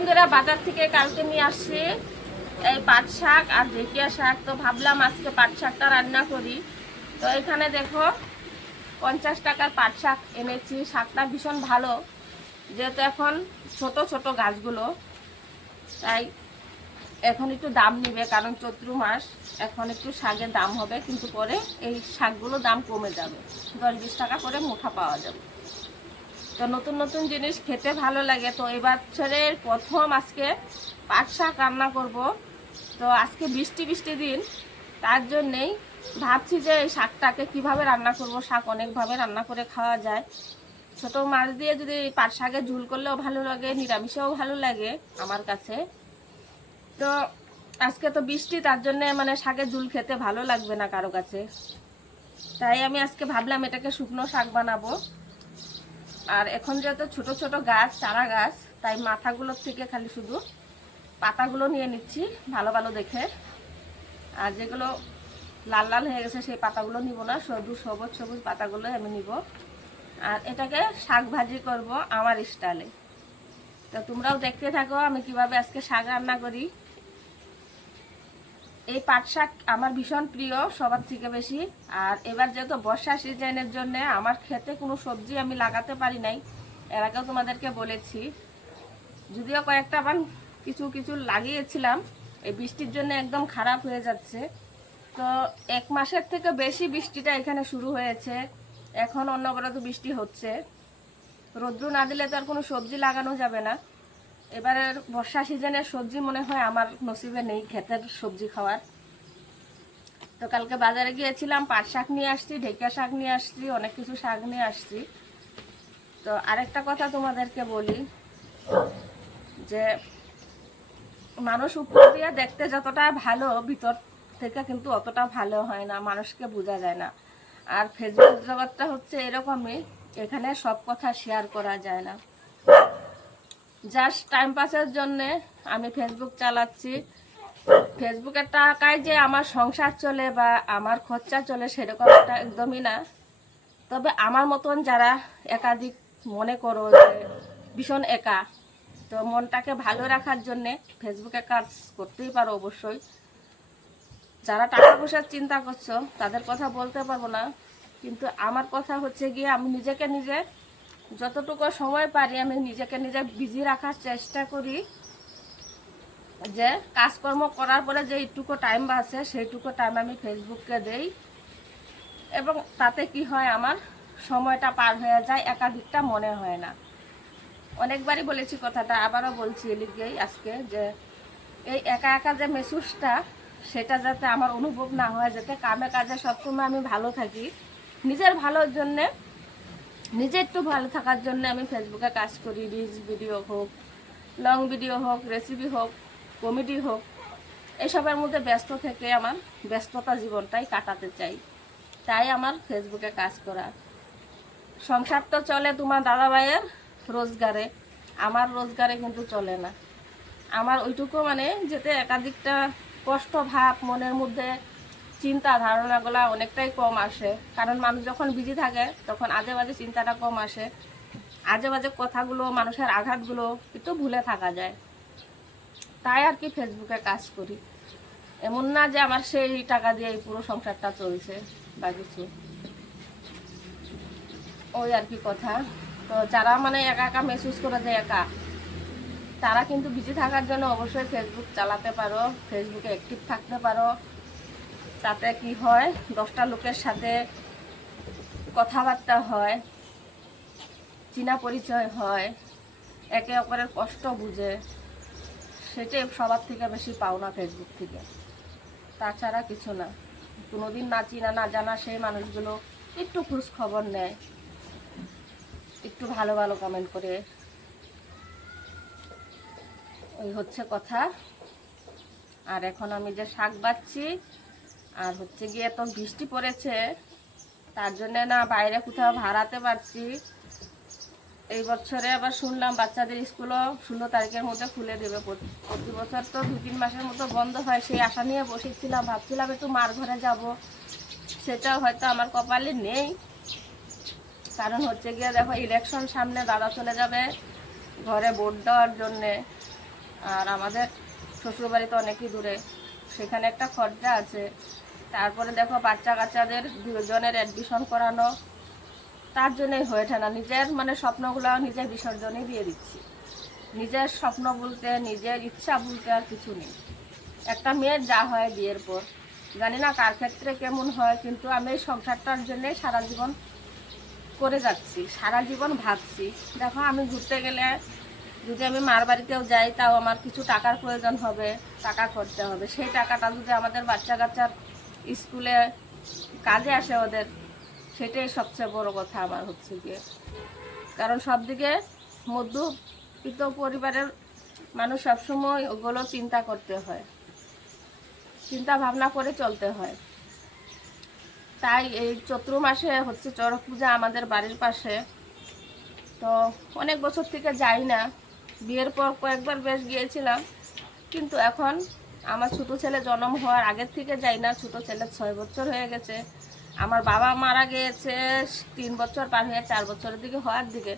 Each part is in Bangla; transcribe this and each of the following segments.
বন্ধুরা, বাজার থেকে কালকে নিয়ে আসছি এই পাট শাক আর ঢেকিয়া শাক। তো ভাবলাম আজকে পাট শাকটা রান্না করি। তো এখানে দেখো 50 টাকার পাট শাক এনেছি। শাকটা ভীষণ ভালো, যেহেতু এখন ছোট ছোট গাছগুলো, তাই এখন একটু দাম নিবে, কারণ চৈত্র মাস। এখন একটু শাকের দাম হবে, কিন্তু পরে এই শাকগুলো দাম কমে যাবে, 10-20 টাকা করে মুঠা পাওয়া যাবে। তো নতুন নতুন জিনিস খেতে ভালো লাগে। তো এই বছরের প্রথম আজকে পাট শাক রান্না করব। তো আজকে বৃষ্টি বৃষ্টি দিন, তার জন্যেই ভাবছি যে এই শাকটাকে কীভাবে রান্না করব। শাক অনেকভাবে রান্না করে খাওয়া যায়। ছোটো মাছ দিয়ে যদি পাট শাকের ঝুল করলেও ভালো লাগে, নিরামিষেও ভালো লাগে আমার কাছে। তো আজকে তো বৃষ্টি, তার জন্যে মানে শাকের ঝুল খেতে ভালো লাগবে না কারো কাছে। তাই আমি আজকে ভাবলাম এটাকে শুকনো শাক বানাবো। আর এখন যেহেতু ছোট ছোট গাছ, চারা গাছ, তাই মাথাগুলোর থেকে খালি শুধু পাতাগুলো নিয়ে নিচ্ছি ভালো ভালো দেখে। আর যেগুলো লাল লাল হয়ে গেছে সেই পাতাগুলো নিব না, শুধু সবুজ সবুজ পাতাগুলো আমি নিব। আর এটাকে শাক ভাজি করব আমার স্টাইলে। তো তোমরাও দেখতে থাকো আমি কিভাবে আজকে শাক রান্না করি। এই পাট শাক আমার ভীষণ প্রিয়, সবার থেকে বেশি। আর এবার যেহেতু বর্ষা সিজনের জন্য আমার খেতে কোনো সবজি আমি লাগাতে পারি নাই, এর আগেও তোমাদেরকে বলেছি। যদিও কয়েকটা আবার কিছু কিছু লাগিয়েছিলাম, এই বৃষ্টির জন্য একদম খারাপ হয়ে যাচ্ছে। তো 1 মাসের থেকে বেশি বৃষ্টিটা এখানে শুরু হয়েছে। এখন অনবরত বৃষ্টি হচ্ছে, রৌদ্র না দিলে তো আর কোনো সবজি লাগানো যাবে না। এবারের বর্ষা সিজনের সবজি মনে হয় আমার নসিবে নেই, ক্ষেতের সবজি খাওয়ার। তো কালকে বাজারে গিয়েছিলাম, পাট শাক নিয়ে আসছি, ঢেকিয়া শাক নিয়ে আসছি, অনেক কিছু শাক নিয়ে আসছি। তো আরেকটা কথা তোমাদেরকে বলি, যে মানুষ উপর দিয়ে দেখতে যতটা ভালো, ভিতর থেকে কিন্তু অতটা ভালো হয় না, মানুষকে বোঝা যায় না। আর ফেসবুক জগৎটা হচ্ছে এরকমই, এখানে সব কথা শেয়ার করা যায় না। জাস্ট টাইম পাসের জন্যে আমি ফেসবুক চালাচ্ছি। ফেসবুকের টাকায় যে আমার সংসার চলে বা আমার খরচা চলে সেরকমটা একদমই না। তবে আমার মতন যারা একাধিক মনে করো যে ভীষণ একা, তো মনটাকে ভালো রাখার জন্যে ফেসবুকে কাজ করতেই পারো অবশ্যই। যারা টাকা পয়সার চিন্তা করছো তাদের কথা বলতে পারবো না, কিন্তু আমার কথা হচ্ছে গিয়ে আমি নিজেকে নিজে যতটুকু সময় পারি আমি নিজেকে নিজে বিজি রাখার চেষ্টা করি। যে কাজকর্ম করার পরে যে এইটুকু টাইম বাঁচে সেইটুকু টাইম আমি ফেসবুককে দেই, এবং তাতে কি হয় আমার সময়টা পার হয়ে যায়, একাধিকটা মনে হয় না। অনেকবারই বলেছি কথাটা, আবারও বলছি লিখেই আজকে, যে এই একা একা যে মেসুসটা সেটা যাতে আমার অনুভব না হয়, যাতে কামে কাজে সবসময় আমি ভালো থাকি। নিজের ভালোর জন্যে, নিজে একটু ভালো থাকার জন্য আমি ফেসবুকে কাজ করি। রিলস ভিডিও হোক, লং ভিডিও হোক, রেসিপি হোক, কমেডি হোক, এসবের মধ্যে ব্যস্ত থেকে আমার ব্যস্ততা জীবনটাই কাটাতে চাই। তাই আমার ফেসবুকে কাজ করা। সংসার তো চলে তোমার দাদাভাইয়ের রোজগারে, আমার রোজগারে কিন্তু চলে না। আমার ওইটুকু মানে যেতে একাধিকটা কষ্ট ভাব মনের মধ্যে, চিন্তা ধারণাগুলো অনেকটাই কম আসে। কারণ মানুষ যখন বিজি থাকে তখন আজে বাজে চিন্তাটা কম আসে, আজে বাজে কথাগুলো, মানুষের আঘাতগুলো একটু ভুলে থাকা যায়। তাই আর কি ফেসবুকে কাজ করি। এমন না যে আমার সেই টাকা দিয়ে এই পুরো সংসারটা চলছে বা কিছু, ওই আর কি কথা। তো যারা মানে একা একা মেসেজ করে যে একা, তারা কিন্তু বিজি থাকার জন্য অবশ্যই ফেসবুক চালাতে পারো, ফেসবুকে অ্যাক্টিভ থাকতে পারো। তাতে কি হয়, 10টা লোকের সাথে কথাবার্তা হয়, চেনা পরিচয় হয়, একে অপরের কষ্ট বুঝে, সেটাই সবার থেকে বেশি পাওনা ফেসবুক থেকে। তাছাড়া কিছু না। কোনোদিন না চিনা না জানা সেই মানুষগুলো একটু খোঁজ খবর নেয়, একটু ভালো ভালো কমেন্ট করে, ওই হচ্ছে কথা। আর এখন আমি যে শাক বাচ্ছি, আর হচ্ছে গিয়ে তো বৃষ্টি পড়েছে, তার জন্যে না বাইরে কোথাও ভাড়াতে পারছি। এই বছরে আবার শুনলাম বাচ্চাদের স্কুলও 16 তারিখের মধ্যে খুলে দেবে। প্রতি বছর তো 2-3 মাসের মতো বন্ধ হয়, সেই আশা নিয়ে বসেছিলাম, ভাবছিলাম একটু মার ঘরে যাব। সেটাও হয়তো আমার কপালে নেই। কারণ হচ্ছে গিয়ে দেখো ইলেকশন সামনে, দাদা চলে যাবে ঘরে ভোট দেওয়ার জন্যে। আর আমাদের শ্বশুরবাড়ি তো অনেকই দূরে, সেখানে একটা খরচা আছে। তারপরে দেখো বাচ্চা কাচ্চাদের দুজনের অ্যাডমিশন করানো, তার জন্যই হয়ে ওঠে না। নিজের মানে স্বপ্নগুলো নিজের বিসর্জনই দিয়ে দিচ্ছি। নিজের স্বপ্ন বলতে, নিজের ইচ্ছা বলতে আর কিছু নেই। একটা মেয়ের যা হয় বিয়ের পর, জানি না কার ক্ষেত্রে কেমন হয়, কিন্তু আমি এই সংসারটার জন্যই সারা জীবন করে যাচ্ছি, সারা জীবন ভাবছি। দেখো আমি ঘুরতে গেলে যদি আমি মার বাড়িতেও যাই, তাও আমার কিছু টাকার প্রয়োজন হবে, টাকা করতে হবে। সেই টাকাটা যদি আমাদের বাচ্চা কাচ্চার স্কুলে কাজে আসে ওদের, সেটাই সবচেয়ে বড় কথা আমার হচ্ছে গিয়ে। কারণ সব দিকে মধ্যবিত্ত পরিবারের মানুষ সবসময় ওগুলো চিন্তা করতে হয়, চিন্তা ভাবনা করে চলতে হয়। তাই এই চৈত্র মাসে হচ্ছে চড়ক পূজা আমাদের বাড়ির পাশে। তো অনেক বছর থেকে যাই না, বিয়ের পর কয়েকবার বেশ গিয়েছিলাম, কিন্তু এখন আমার ছোটো ছেলে জন্ম হওয়ার আগের থেকে যাই না। ছোটো ছেলে 6 বছর হয়ে গেছে, আমার বাবা মারা গিয়েছে 3 বছর পার হয়ে 4 বছরের দিকে হওয়ার দিকে।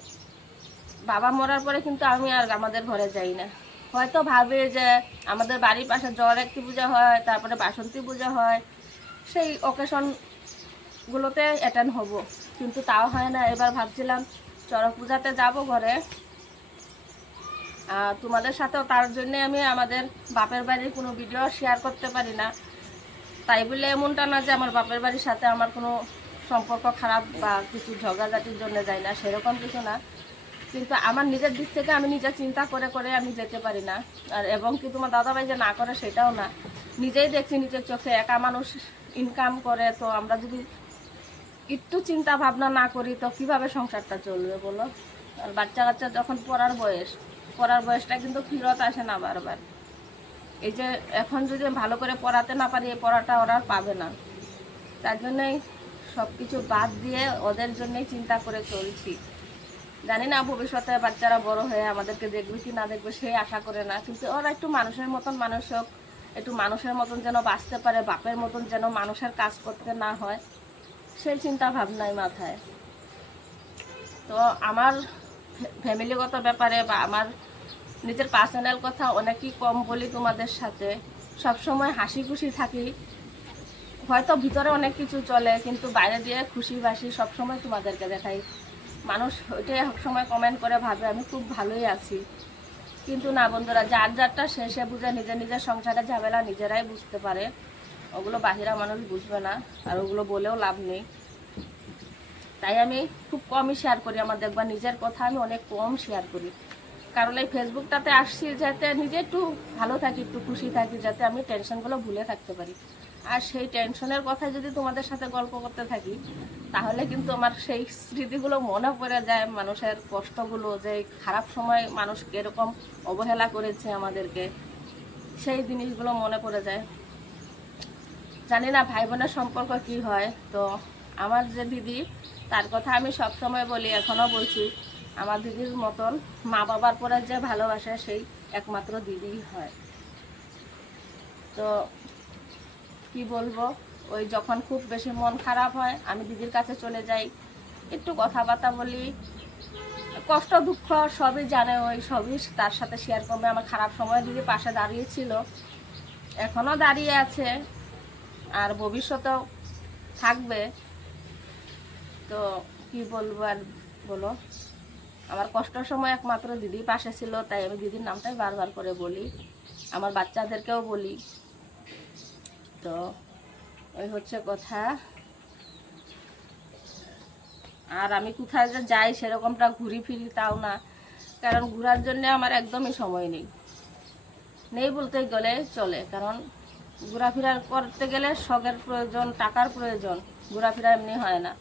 বাবা মরার পরে কিন্তু আমি আর আমাদের ঘরে যাই না। হয়তো ভাবে যে আমাদের বাড়ির পাশে জগদ্ধাত্রী পূজা হয়, তারপরে বাসন্তী পূজা হয়, সেই অকেশনগুলোতে অ্যাটেন্ড হব, কিন্তু তাও হয় না। এবার ভাবছিলাম চড়ক পূজাতে যাব ঘরে, তোমাদের সাথেও। তার জন্যে আমি আমাদের বাপের বাড়ির কোনো ভিডিও শেয়ার করতে পারি না। তাই বলে এমনটা না যে আমার বাপের বাড়ির সাথে আমার কোনো সম্পর্ক খারাপ বা কিছু ঝগড়াঝাটির জন্য যাই না, সেরকম কিছু না। কিন্তু আমার নিজের দিক থেকে আমি নিজে চিন্তা করে করে আমি যেতে পারি না। আর এবং কি তোমার দাদাভাই যে না করে সেটাও না, নিজেই দেখছি নিজের চোখে। একা মানুষ ইনকাম করে, তো আমরা যদি একটু চিন্তা ভাবনা না করি তো কিভাবে সংসারটা চলবে বলো? আর বাচ্চা কাচ্চা যখন পড়ার বয়সটা কিন্তু ফিরত আসে না বারবার। এই যে এখন যদি ভালো করে পড়াতে না পারি, এই পড়াটা ওরা আর পাবে না। তার জন্যই সব কিছু বাদ দিয়ে ওদের জন্যই চিন্তা করে চলছি। জানি না ভবিষ্যতে বাচ্চারা বড় হয়ে আমাদেরকে দেখবে কি না দেখবে, সেই আশা করে না, কিন্তু ওরা একটু মানুষের মতন মানুষ হোক, একটু মানুষের মতন যেন বাঁচতে পারে, বাপের মতন যেন মানুষের কাজ করতে না হয়, সেই চিন্তা ভাবনাই মাথায়। তো আমার ফ্যামিলিগত ব্যাপারে বা আমার নিজের পার্সোনাল কথা অনেকই কম বলি তোমাদের সাথে। সবসময় হাসি খুশি থাকি, হয়তো ভিতরে অনেক কিছু চলে, কিন্তু বাইরে দিয়ে খুশি বাসি সবসময় তোমাদেরকে দেখাই। মানুষ ওইটাই সবসময় কমেন্ট করে ভাবে আমি খুব ভালোই আছি, কিন্তু না বন্ধুরা, যার যারটা শেষে বুঝে নিজের নিজের সংসারে ঝামেলা নিজেরাই বুঝতে পারে, ওগুলো বাহিরা মানুষ বুঝবে না, আর ওগুলো বলেও লাভ নেই। তাই আমি খুব কমই শেয়ার করি। আমার দেখবা নিজের কথা আমি অনেক কম শেয়ার করি, কারণ এই ফেসবুকটাতে আসছি যাতে নিজে একটু ভালো থাকি, একটু খুশি থাকি, যাতে আমি টেনশনগুলো ভুলে থাকতে পারি। আর সেই টেনশনের কথা যদি তোমাদের সাথে গল্প করতে থাকি, তাহলে কিন্তু আমার সেই স্মৃতিগুলো মনে পড়ে যায়, মানুষের কষ্টগুলো, যে খারাপ সময় মানুষ এরকম অবহেলা করেছে আমাদেরকে, সেই জিনিসগুলো মনে পড়ে যায়। জানি না ভাই বোনের সম্পর্ক কি হয়। তো আমার যে দিদি, তার কথা আমি সব সময় বলি, এখনও বলছি, আমার দিদির মতন মা বাবার পরে যে ভালোবাসে, সেই একমাত্র দিদিই হয়। তো কি বলবো, ওই যখন খুব বেশি মন খারাপ হয় আমি দিদির কাছে চলে যাই, একটু কথাবার্তা বলি, কষ্ট দুঃখ সবই জানে, ওই সবই তার সাথে শেয়ার করবে। আমার খারাপ সময় দিদি পাশে দাঁড়িয়েছিল, এখনও দাঁড়িয়ে আছে, আর ভবিষ্যতেও থাকবে। তো কি বলবো আর বলো, আমার কষ্টের সময় একমাত্র দিদি পাশে ছিল, তাই আমি দিদির নামটাই বারবার করে বলি, আমার বাচ্চাদেরকেও বলি। তো ওই হচ্ছে কথা। আর আমি কোথায় যে যাই সেরকমটা ঘুরি ফিরি তাও না, কারণ ঘোরার জন্য আমার একদমই সময় নেই, নেই বলতেই গেলে চলে। কারণ ঘোরাফেরা করতে গেলে শখের প্রয়োজন, টাকার প্রয়োজন, ঘোরাফেরা এমনি হয় না।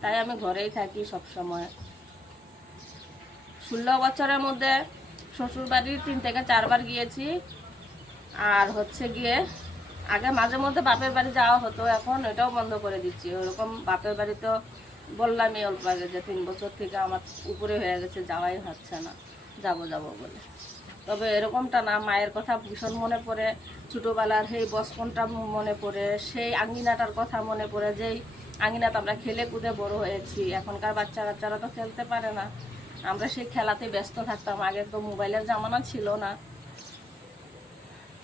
তাই আমি ঘরেই থাকি সব সময়। 16 বছরের মধ্যে শ্বশুরবাড়ি 3 থেকে 4 বার গিয়েছি। আর হচ্ছে গিয়ে আগে মাঝে মধ্যে বাপের বাড়ি যাওয়া হতো, এখন এটাও বন্ধ করে দিচ্ছি। ওরকম বাপের বাড়ি তো বললামই অল্প আগে যে 3 বছর থেকে আমার উপরে হয়ে গেছে, যাওয়াই হচ্ছে না, যাব বলে। তবে এরকমটা না, মায়ের কথা ভীষণ মনে পড়ে, ছোটোবেলার সেই বচপনটা মনে পড়ে, সেই আঙ্গিনাটার কথা মনে পড়ে, যেই আঙ্গিনাতে আমরা খেলে কুদে বড় হয়েছি। এখনকার বাচ্চারা তো খেলতে পারে না, আমরা সেই খেলাতে ব্যস্ত থাকতাম। আগে তো মোবাইলের জামানা ছিল না,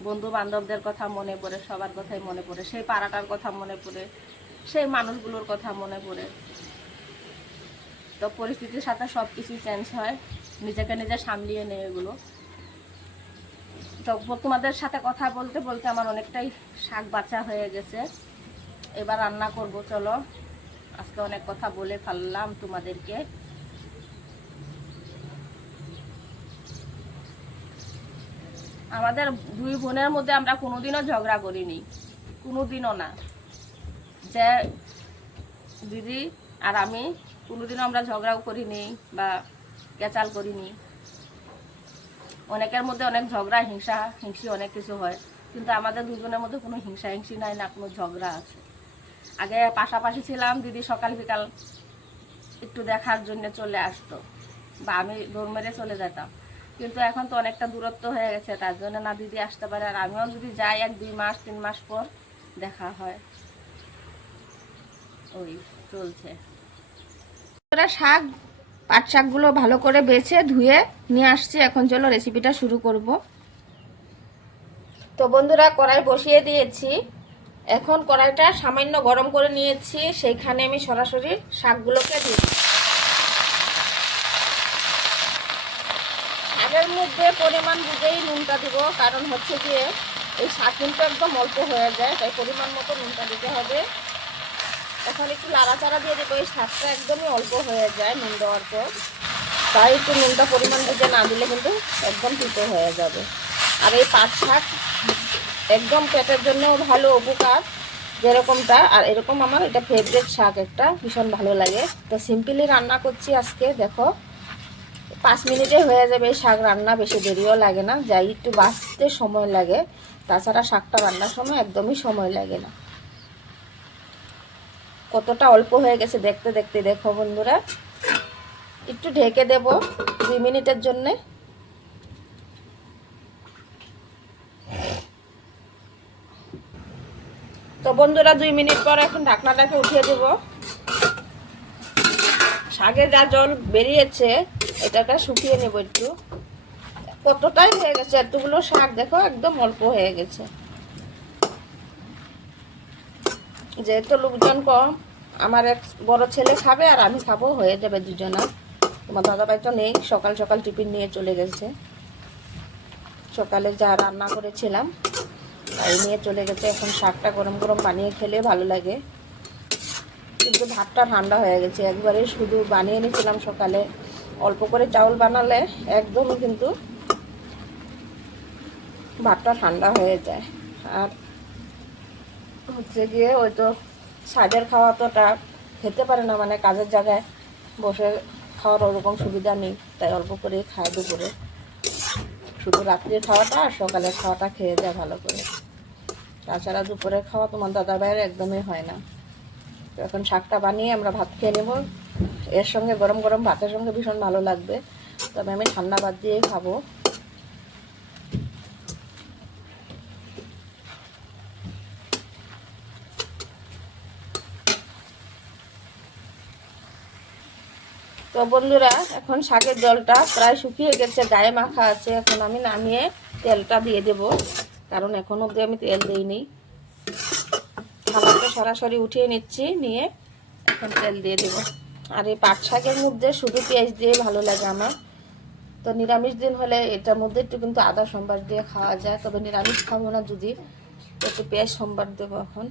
বন্ধু বান্ধবদের কথা মনে পড়ে, সবার কথাই মনে পড়ে, সেই পাড়াটার কথা মনে পড়ে, সেই মানুষগুলোর কথা মনে পড়ে। তো পরিস্থিতির সাথে সব কিছু চেঞ্জ হয়, নিজেকে নিজে সামলিয়ে নেয় এগুলো। তো তোমাদের সাথে কথা বলতে বলতে আমার অনেকটাই শাক বাছা হয়ে গেছে, এবার রান্না করব। চলো, আজকে অনেক কথা বলে ফেললাম তোমাদেরকে। আমাদের দুই বোনের মধ্যে আমরা কোনোদিনও ঝগড়া করিনি, কোনোদিনও না। যে দিদি আর আমি কোনোদিনও আমরা ঝগড়াও করিনি বা কেচাল করিনি। অনেকের মধ্যে অনেক ঝগড়া, হিংসা হিংসি অনেক কিছু হয়, কিন্তু আমাদের দুজনের মধ্যে কোনো হিংসা হিংসি নাই, না কোনো ঝগড়া আছে। আগে পাশাপাশি ছিলাম, দিদি সকাল বিকাল একটু দেখার জন্য চলে আসতো, বা আমি দৌড় মেরে চলে যেতাম। কিন্তু এখন তো অনেকটা দূরত্ব হয়ে গেছে, তার জন্য না দিদি আসতে পারে, আর আমিও যদি যাই 1-2 মাস 3 মাস পর দেখা হয়। ওই চলছে। শাক, পাট শাকগুলো ভালো করে বেছে ধুয়ে নিয়ে আসছি। এখন চলো রেসিপিটা শুরু করব। তো বন্ধুরা, কড়াই বসিয়ে দিয়েছি। এখন কড়াইটা সামান্য গরম করে নিয়েছি, সেইখানে আমি সরাসরি শাকগুলোকে দিই। শাকের মধ্যে পরিমাণ বুঝেই নুনটা দিব, কারণ হচ্ছে গিয়ে এই শাক কিন্তু একদম অল্প হয়ে যায়, তাই পরিমাণ মতো নুনটা দিতে হবে। এখন একটু লাড়াচাড়া দিয়ে দেবো, এই শাকটা একদমই অল্প হয়ে যায় নুন দেওয়ার পর, তাই একটু নুনটা পরিমাণ বুঝে না দিলে কিন্তু একদম তিতো হয়ে যাবে। আর এই পাট শাক একদম পেটের জন্যও ভালো, উপকার যেরকমটা। আর এরকম আমার এটা ফেভারিট শাক, একটা ভীষণ ভালো লাগে। তো সিম্পলি রান্না করছি আজকে, দেখো 5 মিনিটে হয়ে যাবে এই শাক রান্না, বেশি দেরিও লাগে না, যাই একটু বাঁচতে সময় লাগে, তাছাড়া শাকটা রান্নার সময় একদমই সময় লাগে না। কতটা অল্প হয়ে গেছে দেখতে দেখতে, দেখো বন্ধুরা। একটু ঢেকে দেব 2 মিনিটের জন্যে। তো বন্ধুরা 2 মিনিট পর এখন ঢাকনাটাকে উঠিয়ে দেব। শাকের যা জল বেরিয়েছে এটাকে শুকিয়ে নেব একটু। কতটাই হয়ে গেছে, এতগুলো শাক দেখো একদম অল্প হয়ে গেছে। যেহেতু লোকজন কম, আমার এক বড় ছেলে খাবে আর আমি খাবো, হয়ে যাবে দুজনা। তোমার দাদাভাই তো নেই, সকাল সকাল টিফিন নিয়ে চলে গেছে, সকালে যা রান্না করেছিলাম তাই নিয়ে চলে গেছে। এখন শাকটা গরম গরম বানিয়ে খেলে ভালো লাগে, কিন্তু ভাতটা ঠান্ডা হয়ে গেছে একবারে। শুধু বানিয়ে নিয়েছিলাম সকালে, অল্প করে চাউল বানালে একদমই কিন্তু ভাতটা ঠান্ডা হয়ে যায়। আর হচ্ছে গিয়ে ওই তো সাইডের খাওয়া তোটা খেতে পারে না, মানে কাজের জায়গায় বসে খাওয়ার ওরকম সুবিধা নেই, তাই অল্প করে খায় দুপুরে। শুধু রাত্রির খাওয়াটা আর সকালের খাওয়াটা খেয়ে যায় ভালো করে, তাছাড়া দুপুরের খাওয়া তোমার দাদাভাইয়ের একদমই হয় না। তো এখন শাকটা বানিয়ে আমরা ভাত খেয়ে নেব, এর সঙ্গে গরম গরম ভাতের সঙ্গে ভীষণ ভালো লাগবে, তবে আমি ঠান্ডা ভাত দিয়েই খাবো। তো বন্ধুরা, এখন শাকের জলটা প্রায় শুকিয়ে গেছে, গায়ে মাখা আছে। এখন আমি নামিয়ে তেলটা দিয়ে দেব, কারণ এখন অবধি আমি তেল দিইনি। থালাটা সরাসরি উঠিয়ে নিচ্ছি, নিয়ে এখন তেল দিয়ে দেব। আর এই পাট শাকের মধ্যে শুধু পেঁয়াজ দিয়ে ভালো লাগে আমার। তো নিরামিষ দিন হলে এটার মধ্যে একটু কিন্তু আদা সম্বার দিয়ে খাওয়া যায়, তবে নিরামিষ খাবো না যদি, একটু পেঁয়াজ সম্বার দেবো। এখন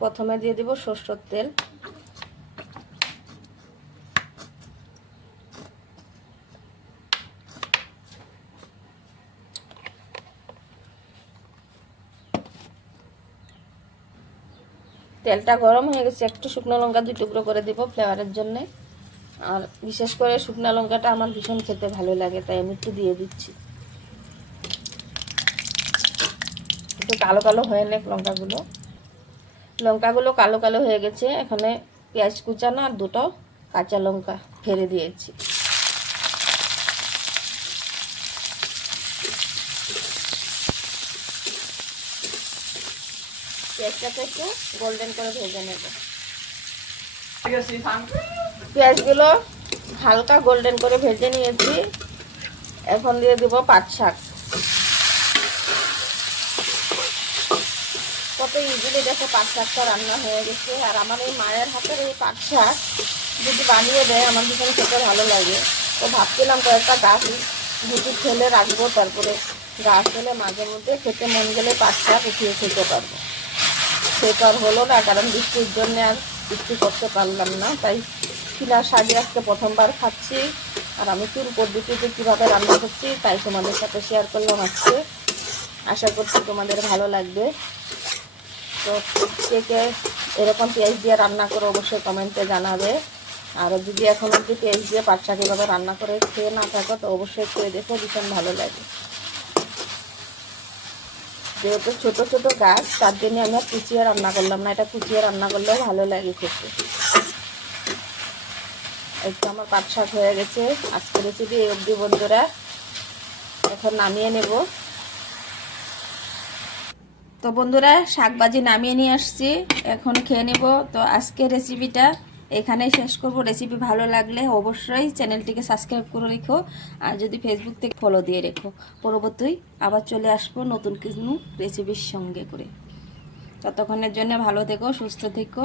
প্রথমে দিয়ে দেব সরষের তেল। তেলটা গরম হয়ে গেছে, একটু শুকনো লঙ্কা 2 টুকরো করে দিব ফ্লেভারের জন্যে। আর বিশেষ করে শুকনো লঙ্কাটা আমার ভীষণ খেতে ভালো লাগে, তাই আমি একটু দিয়ে দিচ্ছি। একটু কালো কালো হয়ে নেক লঙ্কাগুলো। লঙ্কাগুলো কালো কালো হয়ে গেছে, এখানে পেঁয়াজ কুচানো আর 2টো কাঁচা লঙ্কা ফেলে দিয়েছি। পেঁয়াজটাকে একটু গোল্ডেন করে ভেজে নেব। পেঁয়াজগুলো হালকা গোল্ডেন করে ভেজে নিয়েছি, এখন দিয়ে দেব পাট শাক। কত ইজিলি দেখো পাট শাকটা রান্না হয়ে গেছে। আর আমার এই মায়ের হাতের এই পাট শাক যদি বানিয়ে দেয় আমার ভীষণ খেতে ভালো লাগে। তো ভাবছিলাম কয়েকটা গাছ যদি ফেলে রাখবো, তারপরে গাছ ফেলে মাঝে মধ্যে খেতে মন গেলে পাট শাক উঠিয়ে খেতে পারবো। সেটা আর হলো না, কারণ বৃষ্টির জন্য আর কিছু করতে পারলাম না। তাই কিনা শাকই আজকে প্রথমবার খাচ্ছি। আর আমি চুল পদ্ধতিতে কীভাবে রান্না করছি তাই তোমাদের সাথে শেয়ার করলাম আজকে। আশা করছি তোমাদের ভালো লাগবে। তো কে কে এরকম পেঁয়াজ দিয়ে রান্না করে অবশ্যই কমেন্টে জানাবে। আর যদি এখন অবধি পেঁয়াজ দিয়ে পাট শাক এভাবে রান্না করে খেয়ে না থাকো তো অবশ্যই খেয়ে দেখো, ভীষণ ভালো লাগে। যেহেতু ছোটো ছোটো গাছ তার জন্য আমি আর কুচিয়ে রান্না করলাম না, এটা কুচিয়ে রান্না করলেও ভালো লাগে খেতে। একটু আমার পাট শাক হয়ে গেছে। আজকে রেসিপি এই অবধি বন্ধুরা, এখন নামিয়ে নেব। তো বন্ধুরা শাক ভাজি নামিয়ে নিয়ে আসছি, এখন খেয়ে নেব। তো আজকে রেসিপিটা এখানেই শেষ করব। রেসিপি ভালো লাগলে অবশ্যই চ্যানেলটিকে সাবস্ক্রাইব করে রেখো, আর যদি ফেসবুক থেকে ফলো দিয়ে রেখো। পরবর্তী আবার চলে আসবো নতুন কিছু রেসিপির সঙ্গে করে। ততক্ষণের জন্য ভালো থেকো, সুস্থ থেকো।